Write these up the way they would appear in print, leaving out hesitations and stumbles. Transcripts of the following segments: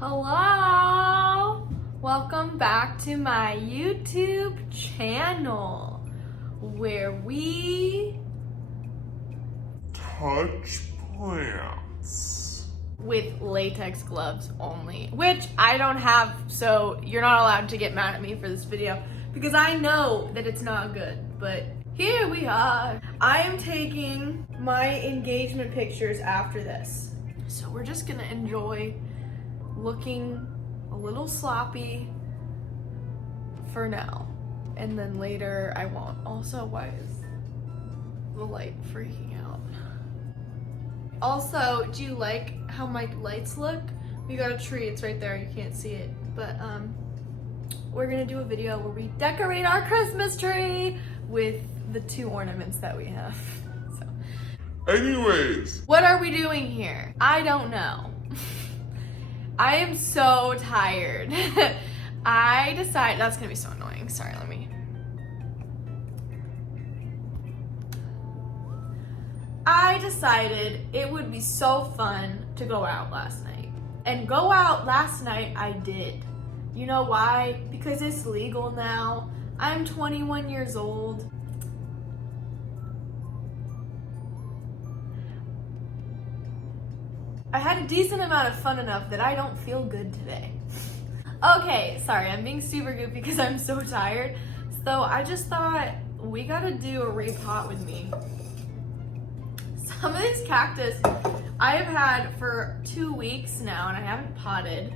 Hello! Welcome back to my YouTube channel where we touch plants with latex gloves only, which I don't have, so you're not allowed to get mad at me for this video because I know that it's not good, but here we are. I am taking my engagement pictures after this, so we're just gonna enjoy looking a little sloppy for now, and then later I won't. Also, why is the light freaking out? Also, do you like how my lights look? We got a tree, it's right there, you can't see it, but we're gonna do a video where we decorate our Christmas tree with the 2 ornaments that we have. So, anyways, what are we doing here? I don't know. I am so tired. I decided, that's gonna be so annoying. Sorry, I decided it would be so fun to go out last night. And go out last night I did. You know why? Because it's legal now. I'm 21 years old. I had a decent amount of fun enough that I don't feel good today. Okay, sorry, I'm being super goofy because I'm so tired. So I just thought we gotta do a repot with me. Some of these cactus I have had for 2 weeks now and I haven't potted.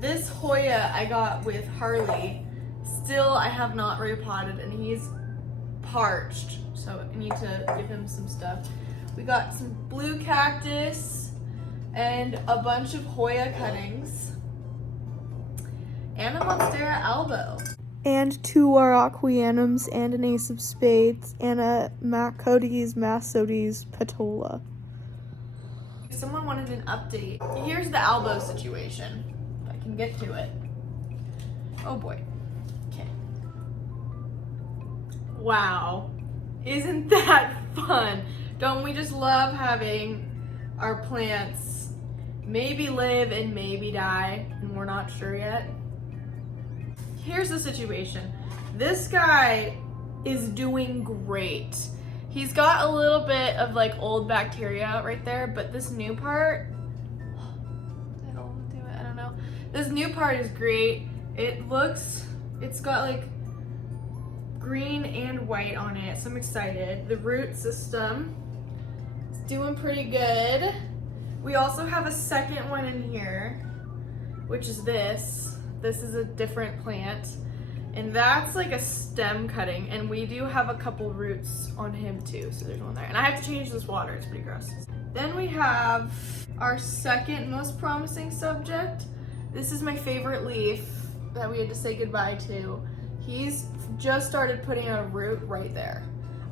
This Hoya I got with Harley, still I have not repotted and he's parched. So I need to give him some stuff. We got some blue cactus and a bunch of Hoya cuttings, and a Monstera Albo. And 2 Araquianums and an Ace of Spades, and a Cody's Massodes Patola. Someone wanted an update. Here's the Albo situation, if I can get to it. Oh boy, okay. Wow, isn't that fun? Don't we just love having our plants maybe live and maybe die, and we're not sure yet? Here's the situation. This guy is doing great. He's got a little bit of like old bacteria right there, but this new part, I don't know. This new part is great. It's got like green and white on it, so I'm excited. The root system is doing pretty good. We also have a second one in here, which is this. This is a different plant, and that's like a stem cutting, and we do have a couple roots on him too, so there's one there. And I have to change this water, it's pretty gross. Then we have our second most promising subject. This is my favorite leaf that we had to say goodbye to. He's just started putting out a root right there.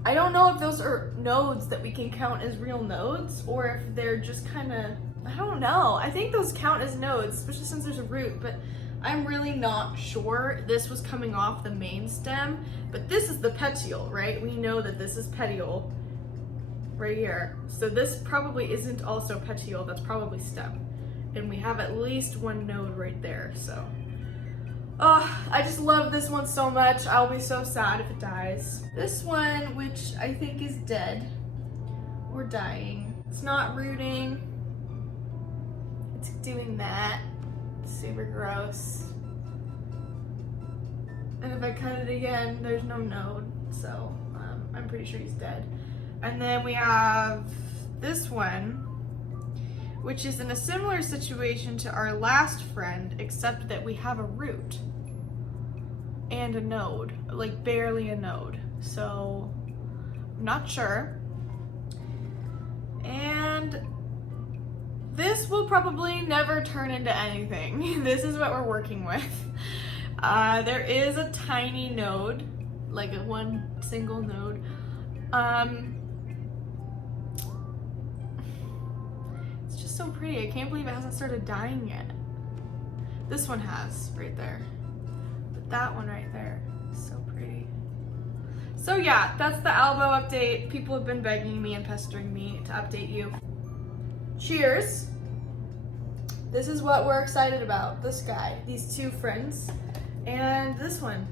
I don't know if those are nodes that we can count as real nodes, or if they're just kind of, I don't know. I think those count as nodes, especially since there's a root, but I'm really not sure. This was coming off the main stem, but this is the petiole, right? We know that this is petiole right here. So this probably isn't also petiole, that's probably stem. And we have at least 1 node right there, so. Oh, I just love this one so much. I'll be so sad if it dies. This one, which I think is dead or dying. It's not rooting. It's doing that. Super gross. And if I cut it again, there's no node, so I'm pretty sure he's dead. And then we have this one, which is in a similar situation to our last friend, except that we have a root and a node, like barely a node. So I'm not sure. And this will probably never turn into anything. This is what we're working with. There is a tiny node, like a 1 single node. It's just so pretty. I can't believe it hasn't started dying yet. This one has, right there. But that one right there is so pretty. So yeah, that's the Albo update. People have been begging me and pestering me to update you. Cheers. This is what we're excited about. This guy, these two friends, and this one.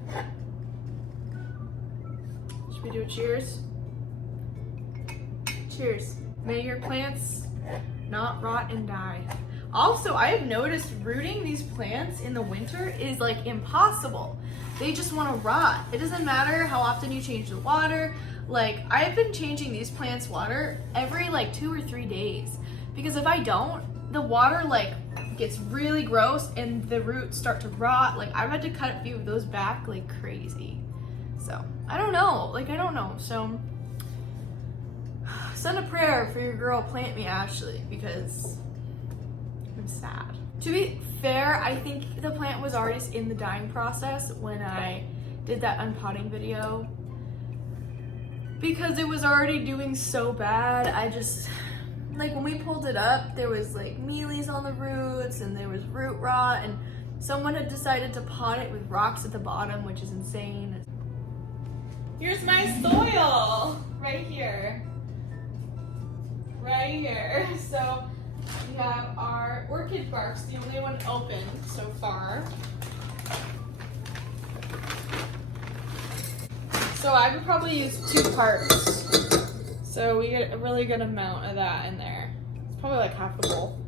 Should we do a cheers? Cheers. May your plants not rot and die. Also, I have noticed rooting these plants in the winter is like impossible. They just want to rot. It doesn't matter how often you change the water. Like, I've been changing these plants water every like 2 or 3 days, because if I don't, the water like gets really gross and the roots start to rot. Like, I've had to cut a few of those back like crazy. So I don't know, so send a prayer for your girl Plant Me Ashley, because I'm sad. To be fair, I think the plant was already in the dying process when I did that unpotting video, because it was already doing so bad. I just, like, when we pulled it up, there was like mealies on the roots and there was root rot, and someone had decided to pot it with rocks at the bottom, which is insane. Here's my soil right here. Right here. So we have our orchid barks, the only one open so far. So I would probably use 2 parts. So we get a really good amount of that in there. It's probably like half a bowl.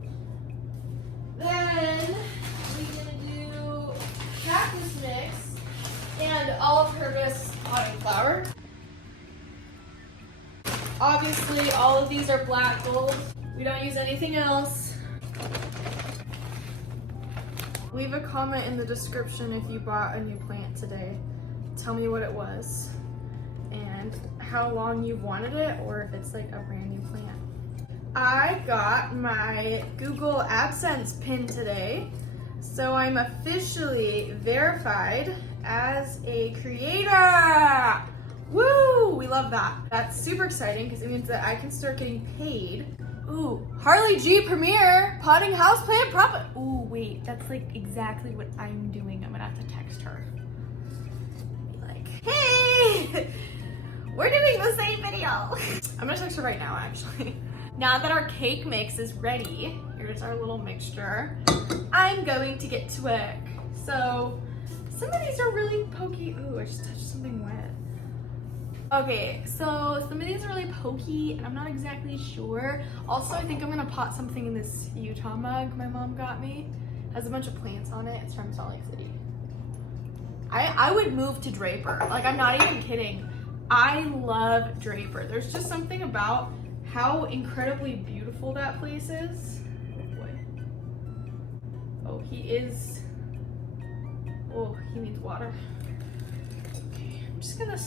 Then we're gonna do cactus mix and all-purpose potting flour. Obviously, all of these are black gold. We don't use anything else. Leave a comment in the description if you bought a new plant today. Tell me what it was and how long you've wanted it, or if it's like a brand new plant. I got my Google AdSense pin today, so I'm officially verified as a creator. Woo! We love that. That's super exciting because it means that I can start getting paid. Ooh, Harley G Premier potting houseplant prop. Ooh, wait, that's like exactly what I'm doing. I'm gonna have to text her. Be like, hey, we're doing the same video. I'm gonna text her right now, actually. Now that our cake mix is ready, here's our little mixture. I'm going to get to work. So, some of these are really pokey. Ooh, I just touched something wet. Okay, so some of these are really pokey and I'm not exactly sure. Also, I think I'm gonna pot something in this Utah mug my mom got me. It has a bunch of plants on it. It's from Salt Lake City. I would move to Draper. Like, I'm not even kidding. I love Draper. There's just something about how incredibly beautiful that place is. Oh boy. Oh, he is. Oh, he needs water. Okay, I'm just gonna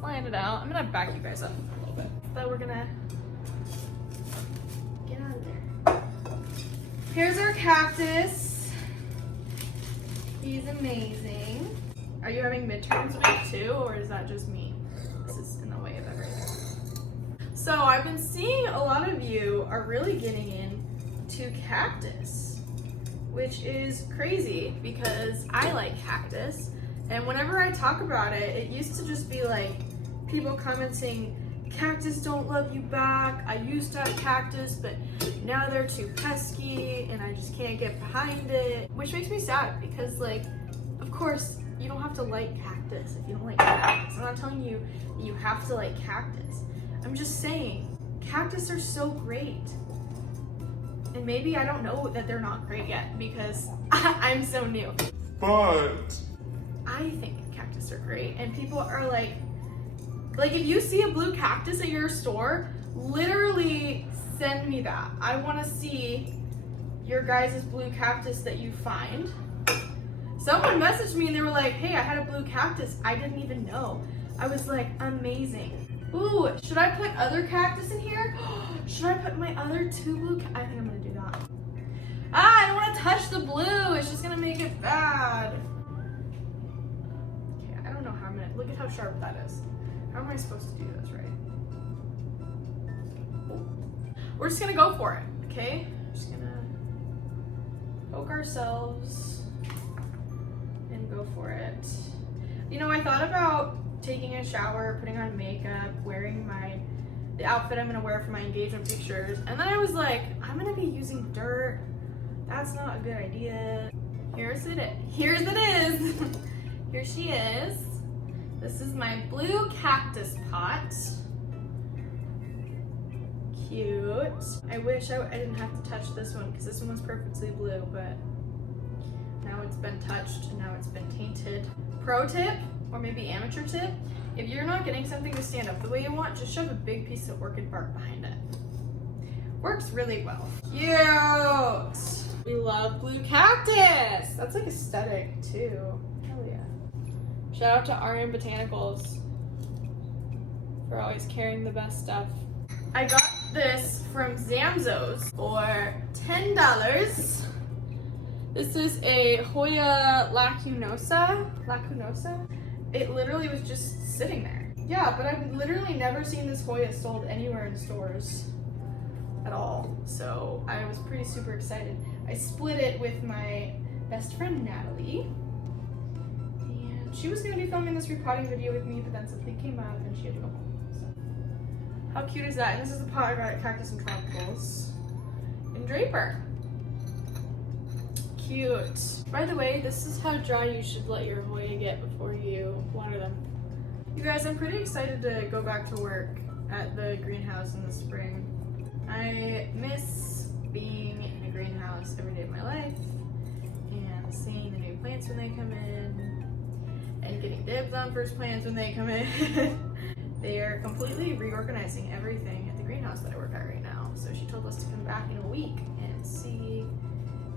slide it out. I'm gonna back you guys up a little bit. So we're gonna get out of there. Here's our cactus. He's amazing. Are you having midterms week too, or is that just me? This is in the way of everything. So I've been seeing a lot of you are really getting into cactus, which is crazy because I like cactus. And whenever I talk about it, it used to just be like people commenting, cactus don't love you back. I used to have cactus, but now they're too pesky and I just can't get behind it. Which makes me sad because, like, of course, you don't have to like cactus if you don't like cactus. I'm not telling you that you have to like cactus. I'm just saying, cactus are so great. And maybe I don't know that they're not great yet because I'm so new. But I think cactus are great, and people are like if you see a blue cactus at your store, literally send me that. I want to see your guys' blue cactus that you find. Someone messaged me and they were like, hey, I had a blue cactus. I didn't even know. I was like, amazing. Ooh, should I put other cactus in here? Should I put my other 2 blue I think I'm gonna do that. I don't want to touch the blue. It's just gonna make it bad. Look at how sharp that is. How am I supposed to do this right? We're just gonna go for it, okay? Just gonna poke ourselves and go for it. You know, I thought about taking a shower, putting on makeup, wearing the outfit I'm gonna wear for my engagement pictures, and then I was like, I'm gonna be using dirt That's not a good idea. Here's it is. Here she is. This is my blue cactus pot. Cute. I wish I didn't have to touch this one because this one was perfectly blue, but now it's been touched and now it's been tainted. Pro tip, or maybe amateur tip, if you're not getting something to stand up the way you want, just shove a big piece of orchid bark behind it. Works really well. Cute! We love blue cactus! That's like aesthetic too. Hell yeah. Shout out to RM Botanicals for always carrying the best stuff. I got this from Zamzo's for $10. This is a Hoya lacunosa. It literally was just sitting there. Yeah, but I've literally never seen this Hoya sold anywhere in stores at all. So I was pretty super excited. I split it with my best friend Natalie. And she was gonna be filming this repotting video with me, but then something came up and she had to go home. So how cute is that? And this is the pot I got at Cactus and Tropicals in Draper. Cute. By the way, this is how dry you should let your Hoya get before you water them. You guys, I'm pretty excited to go back to work at the greenhouse in the spring. I miss being in a greenhouse every day of my life and seeing the new plants when they come in and getting dibs on first plants when they come in. They are completely reorganizing everything at the greenhouse that I work at right now. So she told us to come back in a week and see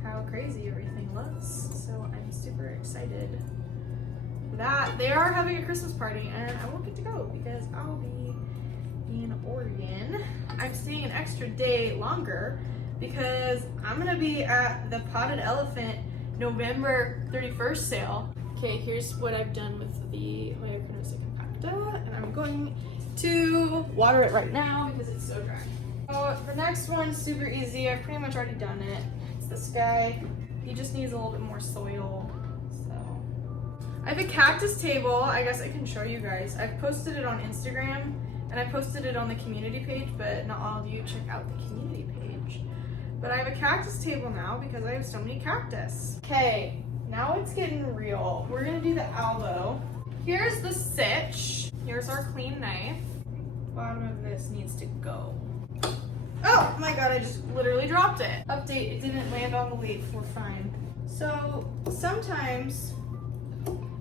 how crazy everything looks. So I'm super excited for that. They are having a Christmas party and I won't get to go because I'll be in Oregon. I'm staying an extra day longer because I'm gonna be at the Potted Elephant November 31st sale. Okay, here's what I've done with the Hoya compacta, and I'm going to water it right now because it's so dry. So the next one's super easy. I've pretty much already done it. It's this guy. He just needs a little bit more soil. So I have a cactus table. I guess I can show you guys. I've posted it on Instagram and I posted it on the community page, but not all of you check out the community page. But I have a cactus table now because I have so many cactus. Okay, now it's getting real. We're gonna do the Albo. Here's the sitch. Here's our clean knife. Bottom of this needs to go. Oh my god, I just literally dropped it. Update, it didn't land on the leaf, we're fine. So sometimes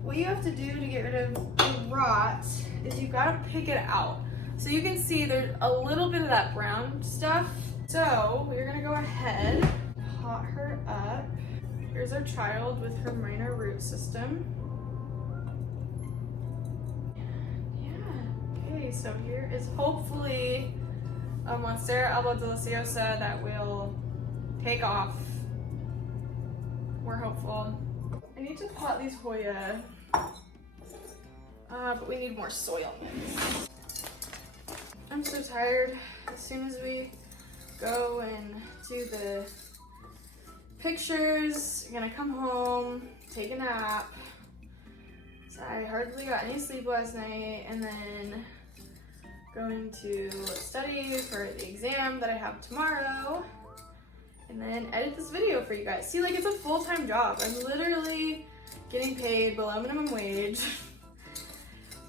what you have to do to get rid of the rot is you gotta pick it out. So you can see there's a little bit of that brown stuff. So we're gonna go ahead, pot her up. Here's our child with her minor root system. Yeah, okay, so here is hopefully a Monstera Albo deliciosa that will take off. We're hopeful. I need to pot these Hoya, but we need more soil mix. I'm so tired. As soon as we go and do the pictures, I'm gonna come home, take a nap. So I hardly got any sleep last night, and then going to study for the exam that I have tomorrow, and then edit this video for you guys. See, like, it's a full-time job. I'm literally getting paid below minimum wage.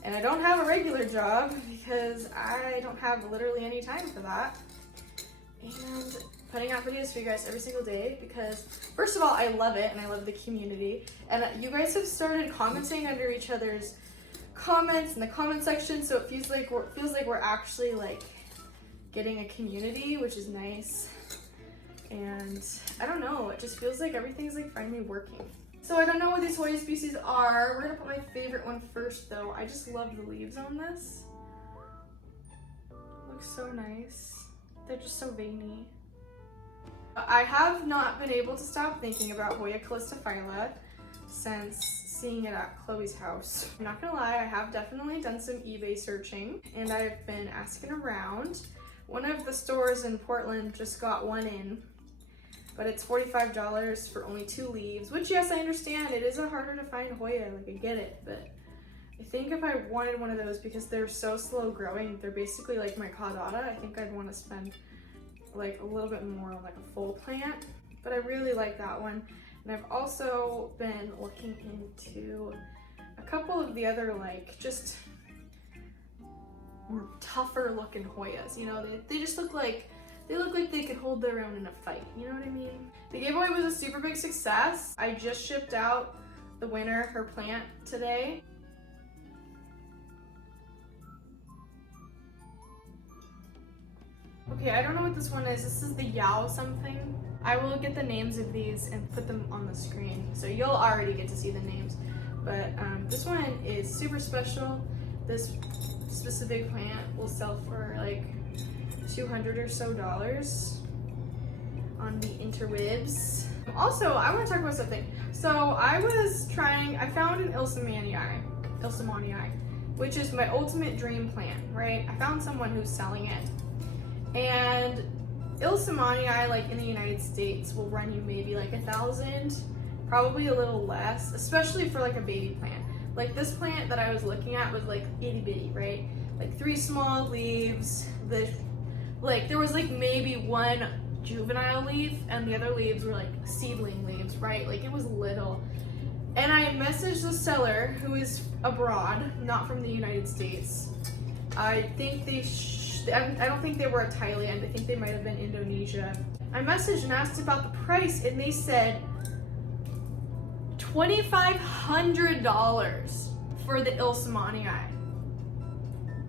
And I don't have a regular job because I don't have literally any time for that. And putting out videos for you guys every single day because, first of all, I love it and I love the community. And you guys have started commenting under each other's comments in the comment section, so it feels like we're actually like getting a community, which is nice. And I don't know, it just feels like everything's like finally working. So I don't know what these Hoya species are. We're gonna put my favorite one first though. I just love the leaves on this. Looks so nice. They're just so veiny. I have not been able to stop thinking about Hoya calistophylla since seeing it at Chloe's house. I'm not gonna lie, I have definitely done some eBay searching and I've been asking around. One of the stores in Portland just got one in, but it's $45 for only 2 leaves, which, yes, I understand. It is harder to find Hoya, like, I get it, but I think if I wanted one of those, because they're so slow growing, they're basically like my caudata, I think I'd want to spend like a little bit more on like a full plant. but I really like that one. And I've also been looking into a couple of the other like just tougher looking Hoyas. You know, they just look like they could hold their own in a fight. You know what I mean? The giveaway was a super big success. I just shipped out the winner her plant today. Okay, I don't know what this one is. This is the Yao something. I will get the names of these and put them on the screen, so you'll already get to see the names. But this one is super special. This specific plant will sell for like $200 or so on the interwebs. Also, I want to talk about something. So I found an Ilsamanii, which is my ultimate dream plant, right? I found someone who's selling it. And Ilsamanii, like in the United States, will run you maybe like $1,000, probably a little less, especially for like a baby plant. Like this plant that I was looking at was like itty bitty, right? Like 3 small leaves. There was like maybe 1 juvenile leaf, and the other leaves were like seedling leaves, right? Like it was little. And I messaged the seller, who is abroad, not from the United States. I think I don't think they were Thailand. I think they might have been Indonesia. I messaged and asked about the price, and they said $2,500 for the Ilsamanii.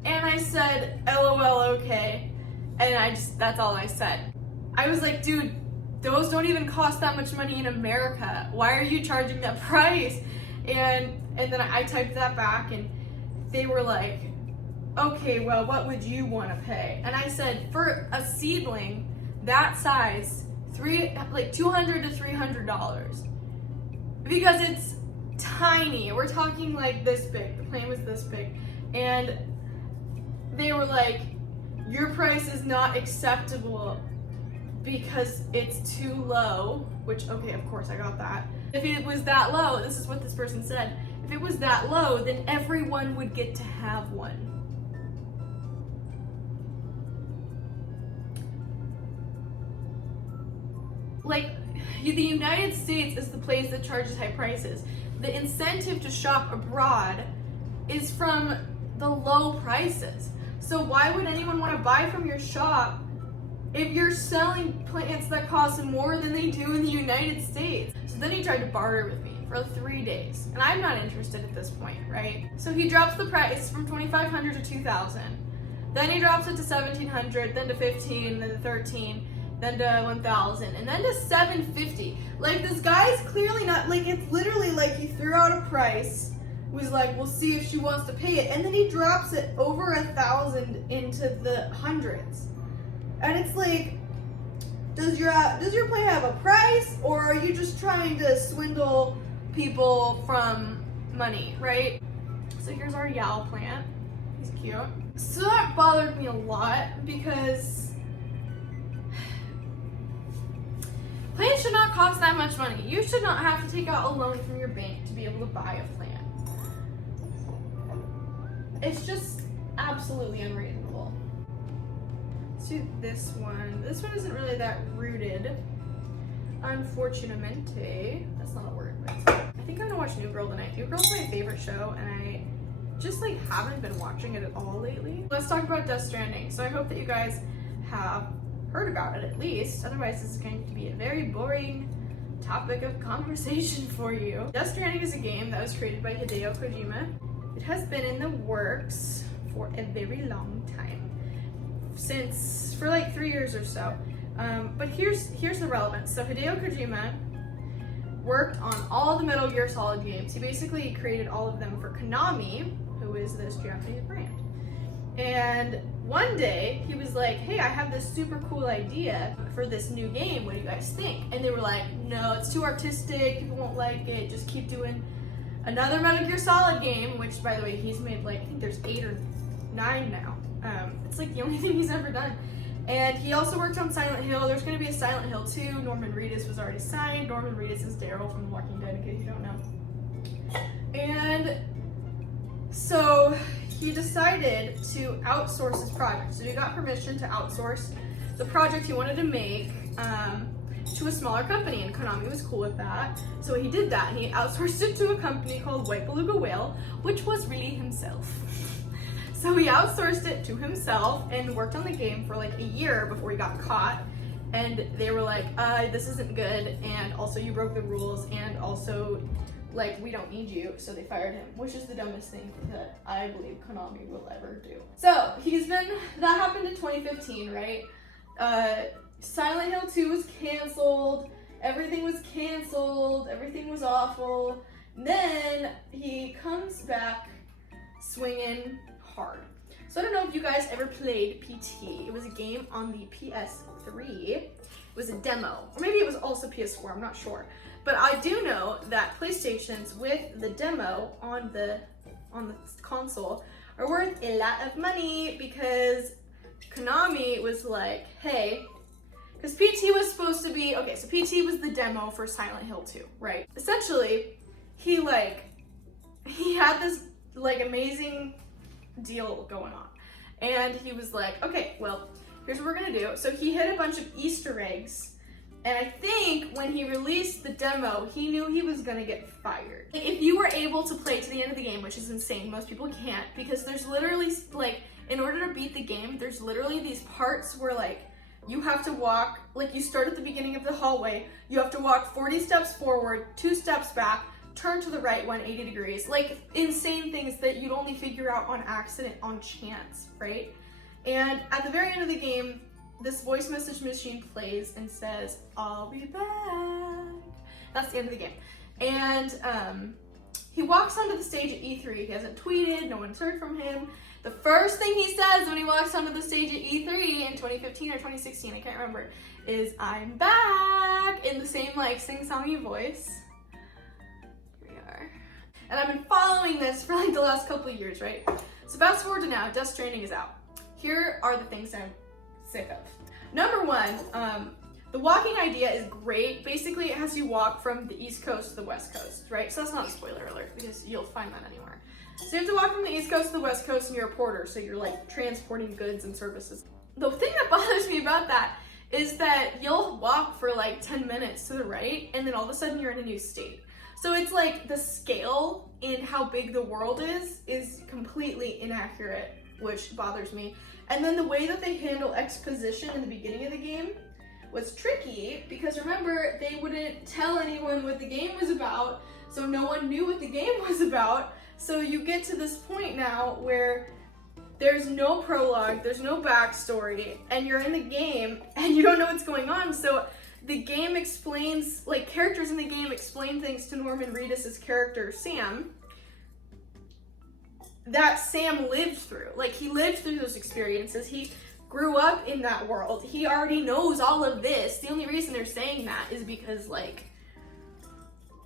And I said, LOL, okay. And that's all I said. I was like, dude, those don't even cost that much money in America. Why are you charging that price? And then I typed that back, and they were like, okay, well, what would you want to pay? And I said, for a seedling that size, $200 to $300, because it's tiny. We're talking like this big. The plant was this big, and they were like, your price is not acceptable because it's too low. Which, okay, of course I got that. If it was that low, this is what this person said. If it was that low, then everyone would get to have one. Like, the United States is the place that charges high prices. The incentive to shop abroad is from the low prices. So why would anyone want to buy from your shop if you're selling plants that cost more than they do in the United States? So then he tried to barter with me for 3 days, and I'm not interested at this point, right? So he drops the price from $2,500 to $2,000. Then he drops it to $1,700, then to $1,500, then to $1,300. Then to $1,000, and then to $750. Like, this guy's clearly not, like, it's literally like he threw out a price, was like, we'll see if she wants to pay it, and then he drops it over $1,000 into the hundreds. And it's like, does your plant have a price, or are you just trying to swindle people from money, right? So here's our Yao plant. He's cute. So that bothered me a lot, because plants should not cost that much money. You should not have to take out a loan from your bank to be able to buy a plant. It's just absolutely unreasonable. Let's do this one. This one isn't really that rooted. Unfortunatamente. That's not a word, but I think I'm gonna watch New Girl tonight. New Girl's my favorite show, and I just like haven't been watching it at all lately. Let's talk about Stranding. So I hope that you guys have heard about it at least. Otherwise, this is going to be a very boring topic of conversation for you. Stranding is a game that was created by Hideo Kojima. It has been in the works for a very long time, for like 3 years or so. But here's the relevance. So Hideo Kojima worked on all the Metal Gear Solid games. He basically created all of them for Konami, who is this Japanese brand. And one day he was like, hey, I have this super cool idea for this new game. What do you guys think? And they were like, no, it's too artistic. People won't like it. Just keep doing another Metal Gear Solid game, which, by the way, he's made like, I think there's 8 or 9 now. It's like the only thing he's ever done. And he also worked on Silent Hill. There's going to be a Silent Hill 2. Norman Reedus was already signed. Norman Reedus is Daryl from The Walking Dead, in case you don't know. And so he decided to outsource his project. So he got permission to outsource the project he wanted to make. to a smaller company, and Konami was cool with that. So he did that, and he outsourced it to a company called White Beluga Whale, which was really himself. So he outsourced it to himself and worked on the game for like a year before he got caught. And they were like, this isn't good, and also you broke the rules, and also, like, we don't need you, so they fired him, which is the dumbest thing that I believe Konami will ever do. So, that happened in 2015, right? Silent Hill 2 was canceled, everything was awful. Then he comes back swinging hard. So I don't know if you guys ever played PT. It was a game on the PS3. It was a demo, or maybe it was also PS4, I'm not sure. But I do know that PlayStations with the demo on the console are worth a lot of money, because Konami was like, hey, because PT was supposed to be, okay, so PT was the demo for Silent Hill 2, right? Essentially, he had this like amazing deal going on. And he was like, okay, well, here's what we're gonna do. So he hid a bunch of Easter eggs, and I think when he released the demo, he knew he was gonna get fired. Like, if you were able to play to the end of the game, which is insane, most people can't, because there's literally, like, in order to beat the game, there's literally these parts where, like, you have to walk, like, you start at the beginning of the hallway, you have to walk 40 steps forward, 2 steps back, turn to the right 180 degrees. Like, insane things that you'd only figure out on accident, on chance, right? And at the very end of the game, this voice message machine plays and says, I'll be back. That's the end of the game. And he walks onto the stage at E3. He hasn't tweeted, no one's heard from him. The first thing he says when he walks onto the stage at E3 in 2015 or 2016, I can't remember, is I'm back, in the same like sing-songy voice. And I've been following this for like the last couple of years, right? So fast forward to now, Death Stranding is out. Here are the things I'm sick of. Number one, the walking idea is great. Basically, it has you walk from the East Coast to the West Coast, right? So that's not a spoiler alert, because you'll find that anywhere. So you have to walk from the East Coast to the West Coast, and you're a porter, so you're like transporting goods and services. The thing that bothers me about that is that you'll walk for like 10 minutes to the right, and then all of a sudden you're in a new state. So it's like the scale in how big the world is completely inaccurate, which bothers me. And then the way that they handle exposition in the beginning of the game was tricky, because remember, they wouldn't tell anyone what the game was about, so no one knew what the game was about. So you get to this point now where there's no prologue, there's no backstory, and you're in the game and you don't know what's going on. So the game explains, like, characters in the game explain things to Norman Reedus' character, Sam, that Sam lived through. Like, he lived through those experiences. He grew up in that world. He already knows all of this. The only reason they're saying that is because, like,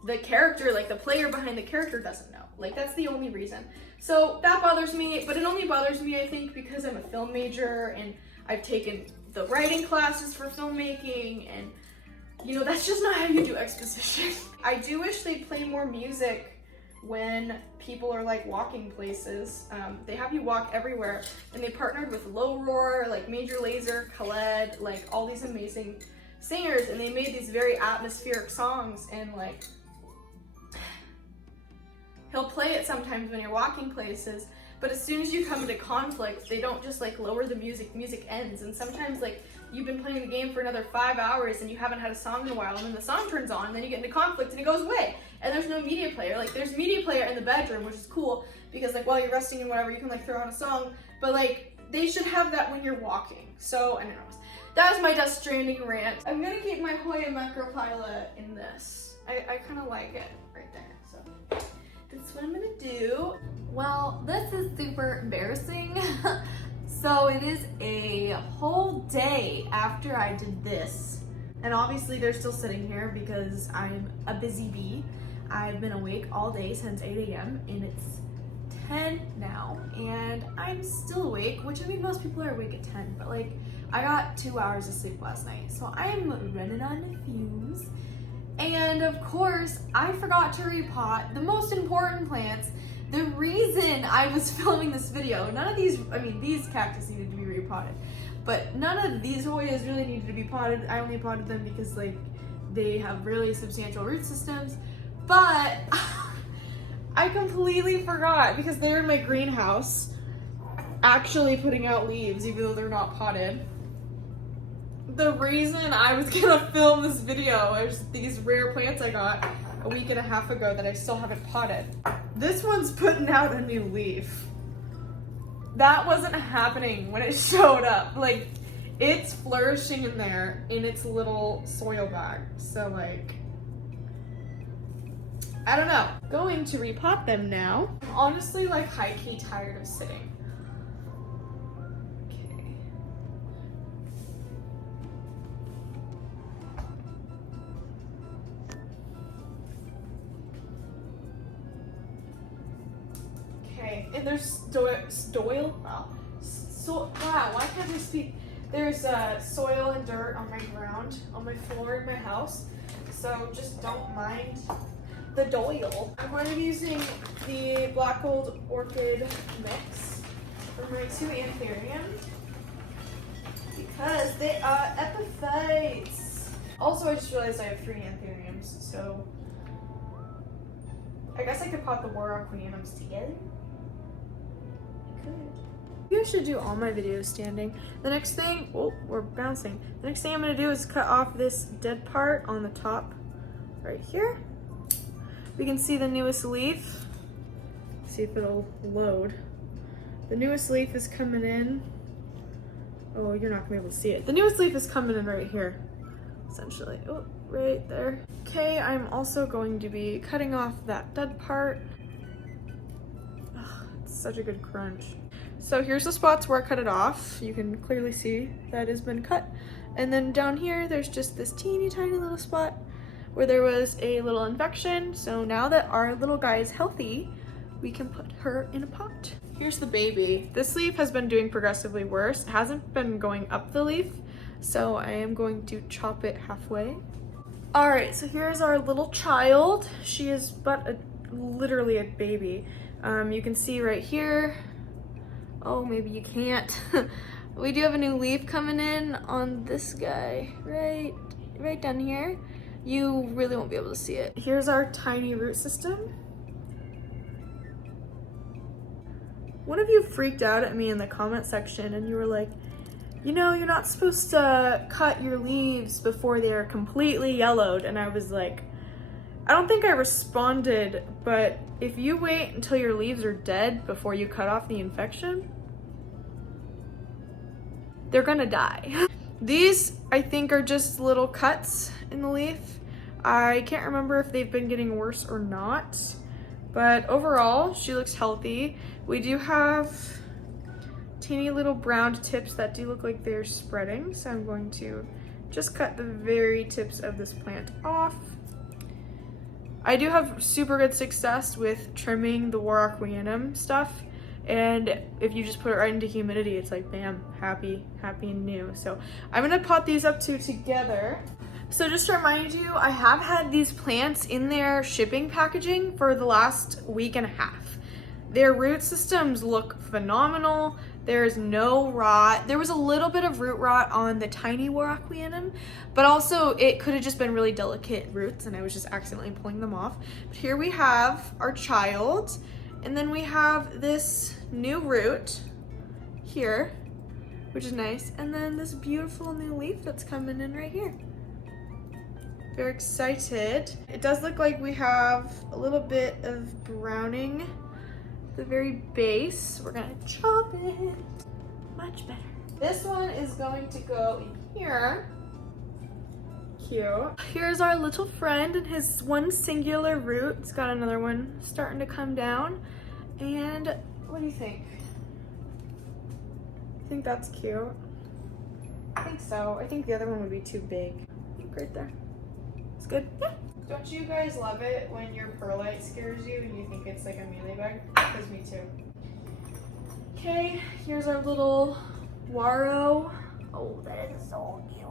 the character, like, the player behind the character doesn't know. Like, that's the only reason. So that bothers me, but it only bothers me, I think, because I'm a film major and I've taken the writing classes for filmmaking, and you know, that's just not how you do exposition. I do wish they'd play more music when people are like walking places. They have you walk everywhere, and they partnered with Low Roar, like Major Lazer, Khaled, like all these amazing singers, and they made these very atmospheric songs, and like he'll play it sometimes when you're walking places, but as soon as you come into conflict, they don't just like lower the music ends. And sometimes like you've been playing the game for another 5 hours and you haven't had a song in a while, and then the song turns on, and then you get into conflict and it goes away. And there's no media player. Like, there's media player in the bedroom, which is cool, because like while you're resting and whatever, you can like throw on a song, but like they should have that when you're walking. So anyways, that was my Death Stranding rant. I'm gonna keep my Hoya Macrophylla in this. I kind of like it right there, so that's what I'm gonna do. Well, this is super embarrassing. So it is a whole day after I did this. And obviously they're still sitting here because I'm a busy bee. I've been awake all day since 8 a.m. and it's 10 now, and I'm still awake, which I mean most people are awake at 10, but like I got 2 hours of sleep last night, so I'm running on fumes. And of course, I forgot to repot the most important plants. The reason I was filming this video, none of these, I mean, these cactus needed to be repotted, But none of these Hoyas really needed to be potted. I only potted them because like they have really substantial root systems. But I completely forgot because they're in my greenhouse actually putting out leaves even though they're not potted. The reason I was gonna film this video is these rare plants I got a week and a half ago that I still haven't potted. This one's putting out a new leaf. That wasn't happening when it showed up. Like, it's flourishing in there in its little soil bag. So like, I don't know. Going to repot them now. I'm honestly like high-key tired of sitting. And there's why can't I speak? There's soil and dirt on my ground, on my floor in my house. So just don't mind the doyle. I'm going to be using the black gold orchid mix for my 2 anthuriums because they are epiphytes. Also, I just realized I have 3 anthuriums, so I guess I could pot the Warocqueanums together. Maybe I should do all my videos standing. The next thing, oh, we're bouncing. The next thing I'm gonna do is cut off this dead part on the top right here. We can see the newest leaf. See if it'll load. The newest leaf is coming in. Oh, you're not gonna be able to see it. The newest leaf is coming in right here, essentially. Oh, right there. Okay, I'm also going to be cutting off that dead part. Such a good crunch. So here's the spots where I cut it off. You can clearly see that has been cut. And then down here, there's just this teeny tiny little spot where there was a little infection. So now that our little guy is healthy, we can put her in a pot. Here's the baby. This leaf has been doing progressively worse. It hasn't been going up the leaf, so I am going to chop it halfway. All right, so here's our little child. She is but literally a baby. You can see right here, oh, maybe you can't. We do have a new leaf coming in on this guy, right down here. You really won't be able to see it. Here's our tiny root system. One of you freaked out at me in the comment section and you were like, you know, you're not supposed to cut your leaves before they're completely yellowed. And I was like, I don't think I responded, but if you wait until your leaves are dead before you cut off the infection, they're gonna die. These, I think, are just little cuts in the leaf. I can't remember if they've been getting worse or not, but overall, she looks healthy. We do have teeny little brown tips that do look like they're spreading, so I'm going to just cut the very tips of this plant off. I do have super good success with trimming the Warocqueanum stuff, and if you just put it right into humidity, it's like bam, happy and new. So I'm gonna pot these up together. So just to remind you, I have had these plants in their shipping packaging for the last week and a half. Their root systems look phenomenal. There's no rot. There was a little bit of root rot on the tiny Warocqueanum, but also it could have just been really delicate roots and I was just accidentally pulling them off. But here we have our child, and then we have this new root here, which is nice, and then this beautiful new leaf that's coming in right here. Very excited. It does look like we have a little bit of browning at the very base. We're gonna chop it. Much better. This one is going to go in here. Cute. Here's our little friend and his one singular root. It's got another one starting to come down. And what do you think? I think that's cute. I think so. I think the other one would be too big. I think right there. It's good. Yeah. Don't you guys love it when your perlite scares you and you think it's like a mealybug? Because me too. Okay, here's our little Waro. Oh, that is so cute.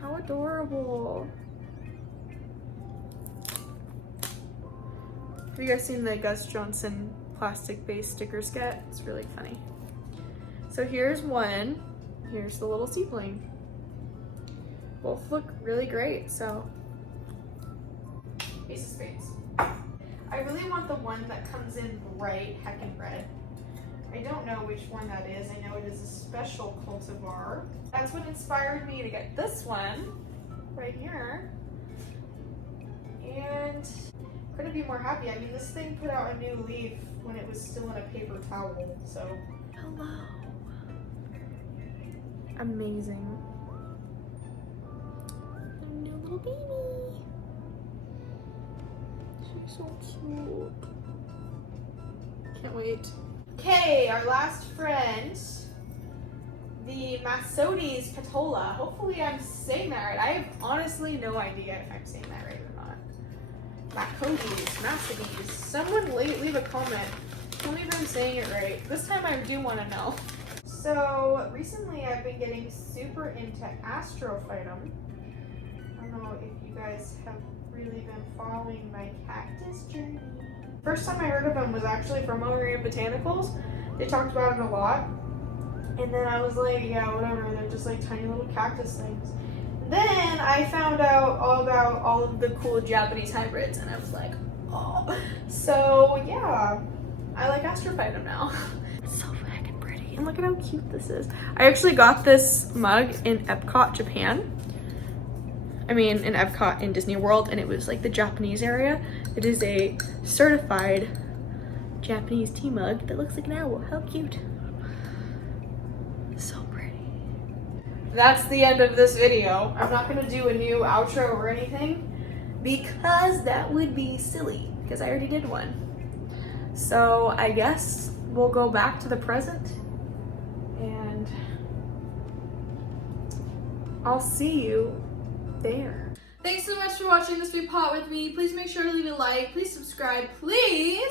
How adorable. Have you guys seen the Gus Johnson plastic-based sticker sketch? It's really funny. So here's one. Here's the little seedling. Both look really great, so. Ace of Spades. I really want the one that comes in bright heckin' red. I don't know which one that is. I know it is a special cultivar. That's what inspired me to get this one right here. And couldn't be more happy. I mean, this thing put out a new leaf when it was still in a paper towel, so. Hello. Amazing. A new little baby. She's so cute. Can't wait. Okay, our last friend, the Massodes Patola. Hopefully I'm saying that right. I have honestly no idea if I'm saying that right or not. Massodes. Someone leave a comment. Tell me if I'm saying it right. This time I do want to know. So recently I've been getting super into astrophytum. I don't know if you guys have really been following my cactus journey. First time I heard of them was actually from Monstera Botanicals. They talked about it a lot. And then I was like, yeah, whatever, they're just like tiny little cactus things. Then I found out all about all of the cool Japanese hybrids and I was like, oh. So yeah, I like astrophytum now. It's so fucking pretty. And look at how cute this is. I actually got this mug in Epcot, Japan. I mean, in Epcot in Disney World, and it was like the Japanese area. It is a certified Japanese tea mug that looks like an owl. How cute. So pretty. That's the end of this video. I'm not gonna do a new outro or anything because that would be silly because I already did one. So I guess we'll go back to the present and I'll see you there. Thanks so much for watching this repot with me. Please make sure to leave a like. Please subscribe. Please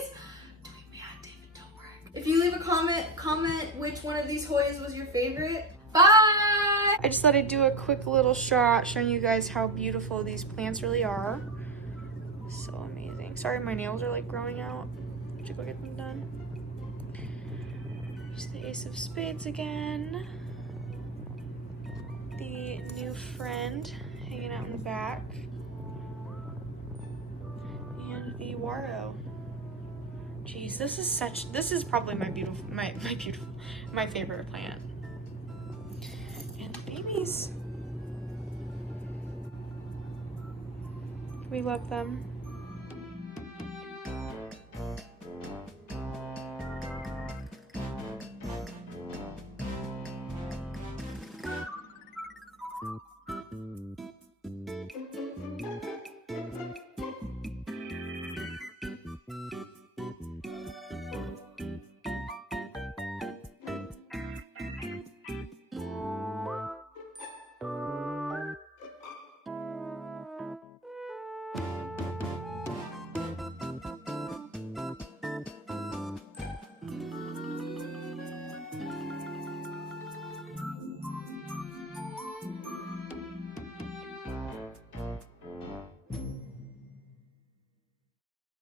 tweet me at David Dobrik. If you leave a comment which one of these Hoyas was your favorite. Bye! I just thought I'd do a quick little shot showing you guys how beautiful these plants really are. So amazing. Sorry, my nails are like growing out. I have to go get them done. There's the Ace of Spades again. The new friend hanging out in the back, and the Waro. Jeez, this is probably my favorite plant. And the babies, we love them.